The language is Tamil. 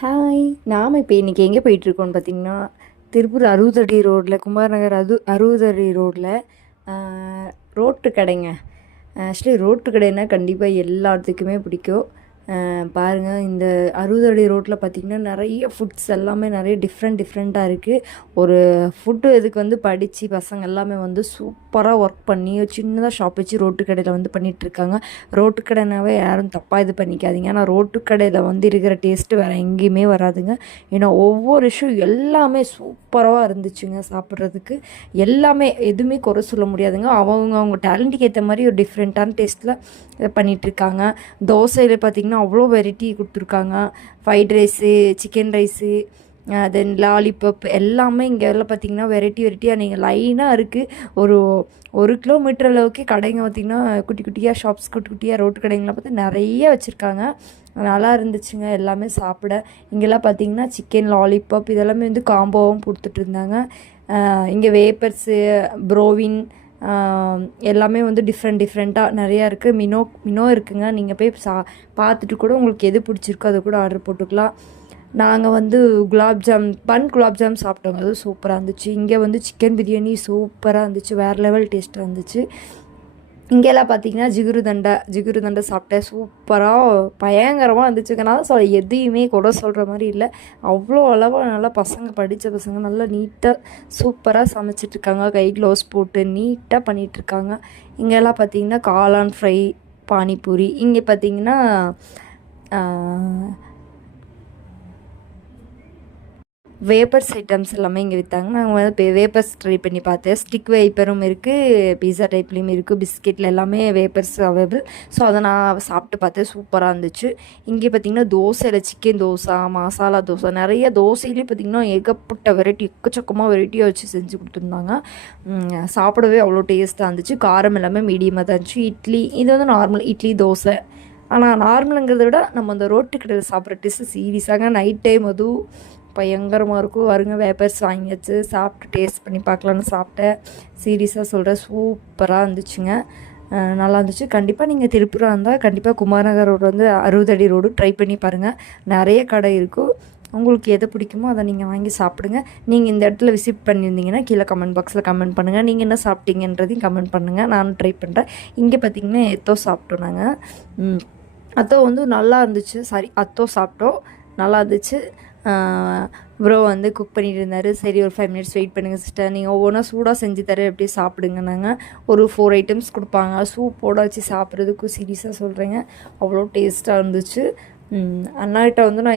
ஹாய்! நாம இப்ப இன்னைக்கு எங்கே போயிட்டுருக்கோம்னு பார்த்தீங்கன்னா, திருப்பூர் 60 அடி ரோட்ல குமார் நகர் 60 அடி ரோட்ல அ ரோட்டு கடைங்க. ஆக்சுவலி ரோட்டு கடைன்னா கண்டிப்பா எல்லாத்துக்குமே பிடிக்கும். பாருங்க இந்த 60 அடி ரோட்ல பார்த்தீங்கன்னா, நெறைய ஃபுட்ஸ் எல்லாமே நெறைய டிஃப்ரெண்ட்டா இருக்குது. ஒரு ஃபுட்டு இதுக்கு வந்து படிச்சு பசங்க எல்லாமே வந்து சூப்பரா ஒர்க் பண்ணி சின்னதா ஷாப் வச்சு ரோட்டு கடையில வந்து பண்ணிட்டுருக்காங்க. ரோட்டு கடைனாவே யாரும் தப்பா இது பண்ணிக்காதீங்க. ஆனா ரோட்டு கடையில வந்து இருக்கிற டேஸ்ட்டு வேறு எங்கேயுமே வராதுங்க. ஏன்னா ஒவ்வொரு எல்லாமே சூப்பரா இருந்துச்சுங்க சாப்பிட்றதுக்கு. எல்லாமே எதுவுமே குறை சொல்ல முடியாதுங்க. அவங்க டேலண்ட்டுக்கு ஏத்த மாரி ஒரு டிஃப்ரெண்ட்டான டேஸ்ட்டில பண்ணிகிட்ருக்காங்க. தோசையில பார்த்திங்கன்னா அவ்வளோ வெரைட்டி கொடுத்துருக்காங்க. ஃப்ரைட் ரைஸு, சிக்கன் ரைஸு, தென் லாலிபப் எல்லாமே இங்கே எல்லாம் பார்த்திங்கன்னா வெரைட்டியாக நீங்கள் லைனாக இருக்குது. ஒரு 1 கிலோமீட்டர் அளவுக்கு கடைங்க பார்த்திங்கன்னா குட்டி குட்டியாக ஷாப்ஸ் குட்டி குட்டியாக ரோட்டு கடைங்களாம் பார்த்து நிறைய வச்சுருக்காங்க. நல்லா இருந்துச்சுங்க எல்லாமே சாப்பிட. இங்கெல்லாம் பார்த்திங்கன்னா சிக்கன் லாலிபப் இதெல்லாமே வந்து காம்போவும் கொடுத்துட்ருந்தாங்க. இங்கே வேப்பர்ஸு, ப்ரோவின் எல்லாமே வந்து டிஃப்ரெண்ட்டாக நிறையா இருக்குது. மினோ இருக்குங்க. நீங்கள் போய் பார்த்துட்டு கூட உங்களுக்கு எது பிடிச்சிருக்கோ அதை கூட ஆர்டர் போட்டுக்கலாம். நாங்கள் வந்து குலாப்ஜாம் சாப்பிட்டோங்க. அதுவும் சூப்பராக இருந்துச்சு. இங்கே வந்து சிக்கன் பிரியாணி சூப்பராக இருந்துச்சு. வேறு லெவல் டேஸ்ட்டாக இருந்துச்சு. இங்கெல்லாம் பார்த்தீங்கன்னா ஜிகுரு தண்டை சாப்பிட்டேன். சூப்பராக பயங்கரமாக இருந்துச்சுங்க. நான் எதையுமே கூட சொல்கிற மாதிரி இல்லை. அவ்வளோ அளவாக நல்லா படித்த பசங்க நல்லா நீட்டாக சூப்பராக சமைச்சிட்ருக்காங்க. கை க்ளவுஸ் போட்டு நீட்டாக பண்ணிகிட்ருக்காங்க. இங்கெல்லாம் பார்த்தீங்கன்னா காளான் ஃப்ரை, பானிபூரி. இங்கே பார்த்தீங்கன்னா வேப்பர்ஸ் ஐட்டம்ஸ் எல்லாமே இங்கே விற்றாங்க. நாங்கள் வந்து வேப்பர்ஸ் ட்ரை பண்ணி பார்த்தேன். ஸ்டிக் வேப்பரும் இருக்குது, பீஸா டைப்லேயும் இருக்குது, பிஸ்கெட்டில் எல்லாமே வேப்பர்ஸ் அவைலபிள். ஸோ அதை நான் சாப்பிட்டு பார்த்தேன். சூப்பராக இருந்துச்சு. இங்கே பார்த்திங்கன்னா தோசையில் சிக்கன் தோசை, மசாலா தோசை, நிறைய தோசையிலேயே பார்த்திங்கன்னா ஏகப்பட்ட வெரைட்டி எக்கச்சக்கமாக வெரைட்டியாக வச்சு செஞ்சு கொடுத்துருந்தாங்க. சாப்பிடவே அவ்வளோ டேஸ்ட்டாக இருந்துச்சு. காரம் எல்லாமே மீடியமாக தான் இருந்துச்சு. இட்லி இது வந்து நார்மல் இட்லி தோசை. ஆனால் நார்மலுங்கிறத விட நம்ம அந்த ரோட்டு கடையில் சாப்பிட்ற டேஸ்ட்டு சீரியஸாக நைட் டைம் அதுவும் பயங்கரமாக இருக்கும். வருங்க வேப்பர்ஸ் வாங்கியாச்சு, சாப்பிட்டு டேஸ்ட் பண்ணி பார்க்கலான்னு சாப்பிட்டேன். சீரியஸாக சொல்கிறேன், சூப்பராக இருந்துச்சுங்க. நல்லா இருந்துச்சு. கண்டிப்பாக நீங்கள் திருப்பூராக இருந்தால் கண்டிப்பாக குமாரநகர் ரோடு வந்து 60 அடி ரோடு ட்ரை பண்ணி பாருங்கள். நிறைய கடை இருக்கும். உங்களுக்கு எதை பிடிக்குமோ அதை நீங்கள் வாங்கி சாப்பிடுங்க. நீங்கள் இந்த இடத்துல விசிட் பண்ணியிருந்தீங்கன்னா கீழே கமெண்ட் பாக்ஸில் கமெண்ட் பண்ணுங்கள். நீங்கள் என்ன சாப்பிட்டீங்கன்றதையும் கமெண்ட் பண்ணுங்கள். நானும் ட்ரை பண்ணுறேன். இங்கே பார்த்திங்கன்னா எத்தோ சாப்பிட்டோம் நாங்கள். அத்தோ வந்து நல்லா இருந்துச்சு. அத்தோ சாப்பிட்டோம், நல்லா இருந்துச்சு. ப்ரோ வந்து குக் பண்ணிட்டு இருந்தார். சரி ஒரு 5 மினிட்ஸ் வெயிட் பண்ணுங்கள் சிஸ்டர், நீங்கள் ஒவ்வொன்றா சூடாக செஞ்சு தரேன் எப்படி சாப்பிடுங்க. நாங்கள் ஒரு 4 ஐட்டம்ஸ் கொடுப்பாங்க. சூப்போட வச்சு சாப்பிட்றதுக்கும் சீரியஸாக சொல்கிறேங்க அவ்வளோ டேஸ்ட்டாக இருந்துச்சு. அண்ணாகிட்ட வந்து நான்